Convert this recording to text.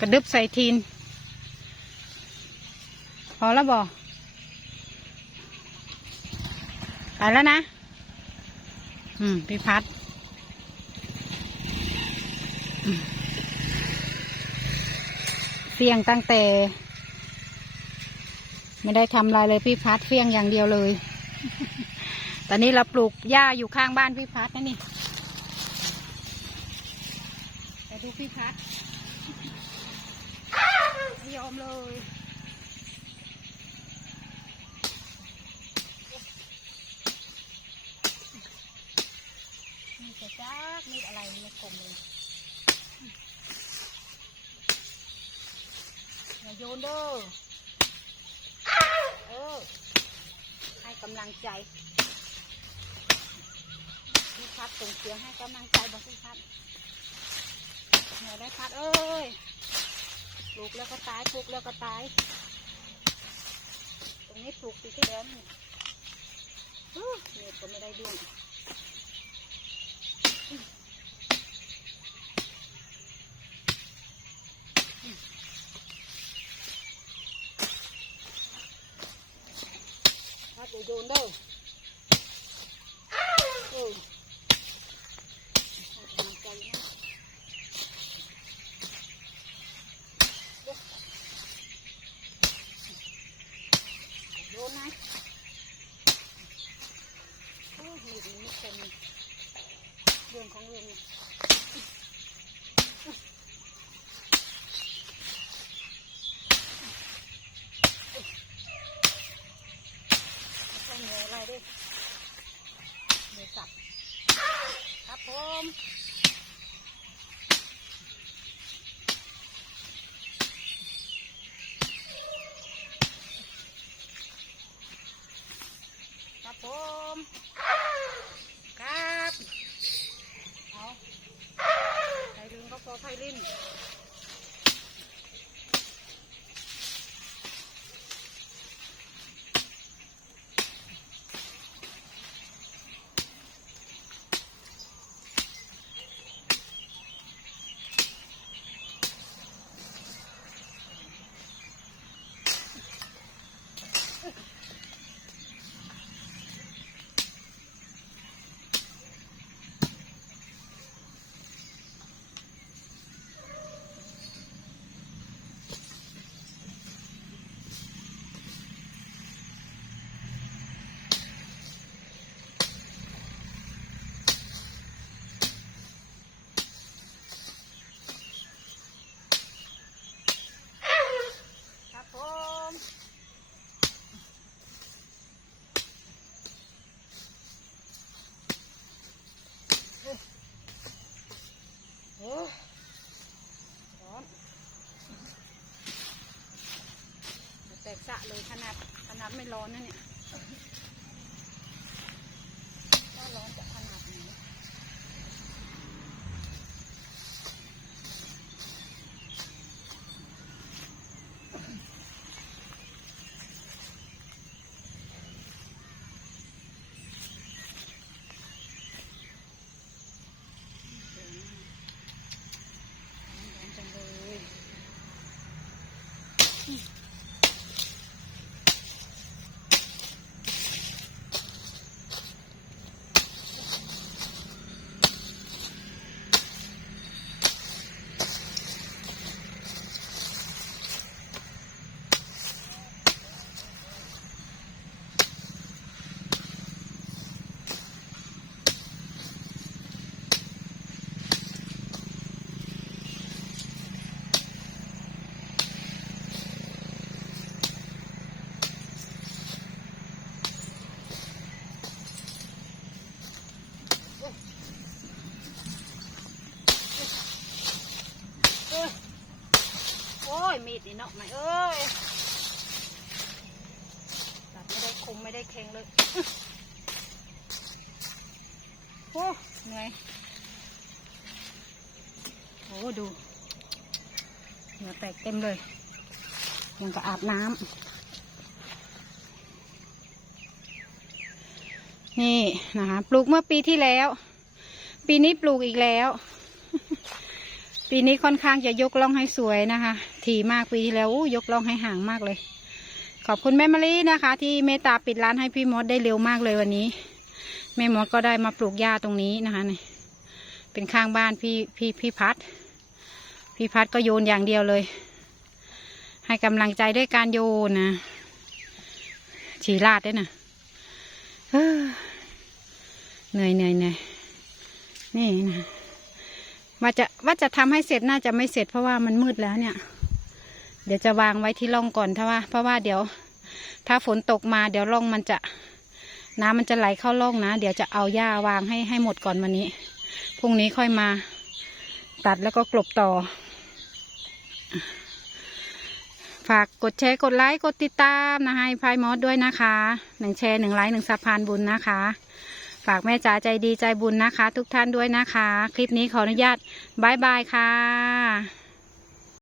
กระดึบใส่ทีน พอแล้วบอไปแล้วนะ อืม พี่พัดเฟียงตั้งแต่ ไม่ได้ทำอะไรเลยพี่พัดเฟียงอย่างเดียวเลย ตอนนี้เราปลูกหญ้าอยู่ข้างบ้านพี่พัดนะนี่ ไปดูพี่พัด ไม่ยอมเลยนี่จะจกมีอะไรในกลมเลยอย่าโยนเด้อเออ ให้กำลังใจพี่พัดส่งเสียงให้กำลังใจบอกพี่พัดเหนื่อยได้พัดเอ้ย ปลูกแล้วก็ตายปลูกแล้วก็ตาย ตรงนี้ปลูกปีที่แล้วนี่เนี่ยก็ไม่ได้ด้วยพัดเดี๋ยวโยนเด้อเออให้กำลังใจนะโยนนะโอยมีดนี่เป็นเรื่องของเรื่องเนี่ยไม่ใช่เหนื่อยอะไรด้วยเหนื่อยสับครับผมครับผมครับเอาใครดึง ก็พอไฟลิ้น ครับผมโอ้ยร้อนแตกสะเลยข นาดขนาดไม่ร้อนนะเนี่ยถ้าร้อนจะขนาดไหนร้อน ยโอ้ยมีดนี่เนาะไม่เอ้ยตัดไม่ได้คมไม่ได้แข็งเลยโอ้เหนื่อยโอ้ดูเหงื่อแตกเต็มเลย ยังก็อาบน้ำนี่นะคะปลูกเมื่อปีที่แล้ว ปีนี้ปลูกอีกแล้ว ปีนี้ค่อนข้างจะยกล่องให้สวยนะคะ ถี่มากปีที่แล้วยกล่องให้ห่างมากเลย ขอบคุณแม่มะลินะคะ ที่เมตตาปิดร้านให้พี่มดได้เร็วมากเลยวันนี้ แม่มดก็ได้มาปลูกหญ้าตรงนี้นะคะนี่เป็นข้างบ้านพี่พี่พี่พัด พี่พัดก็โยนอย่างเดียวเลย ให้กำลังใจด้วยการโยนนะฉีลาดด้วยนะเหนื่อยเหนื่อยเหนื่อยนี่นะ ว่าจะว่าจะทำให้เสร็จน่าจะไม่เสร็จเพราะว่ามันมืดแล้วเนี่ย เดี๋ยวจะวางไว้ที่ร่องก่อนถ้าว่า เพราะว่าเดี๋ยว ถ้าฝนตกมาเดี๋ยวร่องมันจะน้ำมันจะไหลเข้าร่องนะ เดี๋ยวจะเอาหญ้าวางให้ให้หมดก่อนวันนี้พรุ่งนี้ค่อยมา ตัดแล้วก็กลบต่อ ฝากกดแชร์กดไลค์กดติดตามนะให้พายมอสด้วยนะคะหนึ่งแชร์หนึ่งไลค์หนึ่งสะพานบุญนะคะ ฝากแม่จ๋าใจดีใจบุญนะคะ ทุกท่านด้วยนะคะ คลิปนี้ขออนุญาตบายบายค่ะ